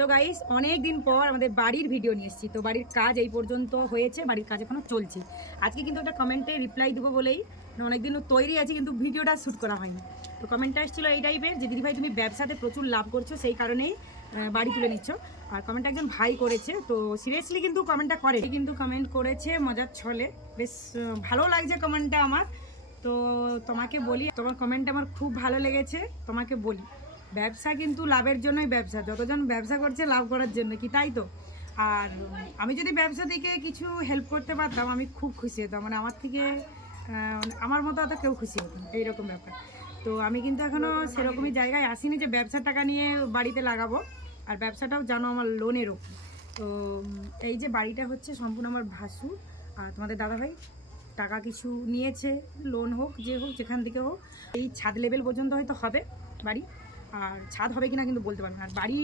তো গাইস অনেক দিন পর আমাদের বাড়ির ভিডিও নিয়ে এসেছি। তো বাড়ির কাজ এই পর্যন্ত হয়েছে, বাড়ির কাজ এখনো চলছে। আজকে কিন্তু একটা কমেন্টে রিপ্লাই দেবো বলেই অনেকদিন তৈরি আছে, কিন্তু ভিডিওটা শ্যুট করা হয়নি। তো কমেন্টটা এসেছিলো এই টাইপের যে দিদিভাই তুমি ব্যবসাতে প্রচুর লাভ করছো, সেই কারণেই বাড়ি তুলে নিচ্ছ। আর কমেন্টটা একজন ভাই করেছে, তো সিরিয়াসলি কিন্তু কমেন্টটা করে, কিন্তু কমেন্ট করেছে মজার ছলে। বেশ ভালো লাগছে কমেন্টটা আমার। তো তোমাকে বলি, তোমার কমেন্টটা আমার খুব ভালো লেগেছে। তোমাকে বলি, ব্যবসা কিন্তু লাভের জন্যই ব্যবসা, যতজন ব্যবসা করছে লাভ করার জন্য, কি তাই তো? আর আমি যদি ব্যবসা থেকে কিছু হেল্প করতে পারতাম আমি খুব খুশি হতাম, মানে আমার থেকে আমার মতো অত কেউ খুশি হতো না, এইরকম ব্যাপার। তো আমি কিন্তু এখনও সেরকমই জায়গায় আসিনি যে ব্যবসার টাকা নিয়ে বাড়িতে লাগাবো। আর ব্যবসাটাও জানো আমার লোনের ওপর। তো এই যে বাড়িটা হচ্ছে সম্পূর্ণ আমার ভাসুর আর তোমাদের দাদাভাই টাকা কিছু নিয়েছে, লোন হোক যে হোক যেখান থেকে হোক। এই ছাদ লেভেল পর্যন্ত হয়তো হবে বাড়ি, আর ছাদ হবে কিনা কিন্তু বলতে পারবো না। আর বাড়ি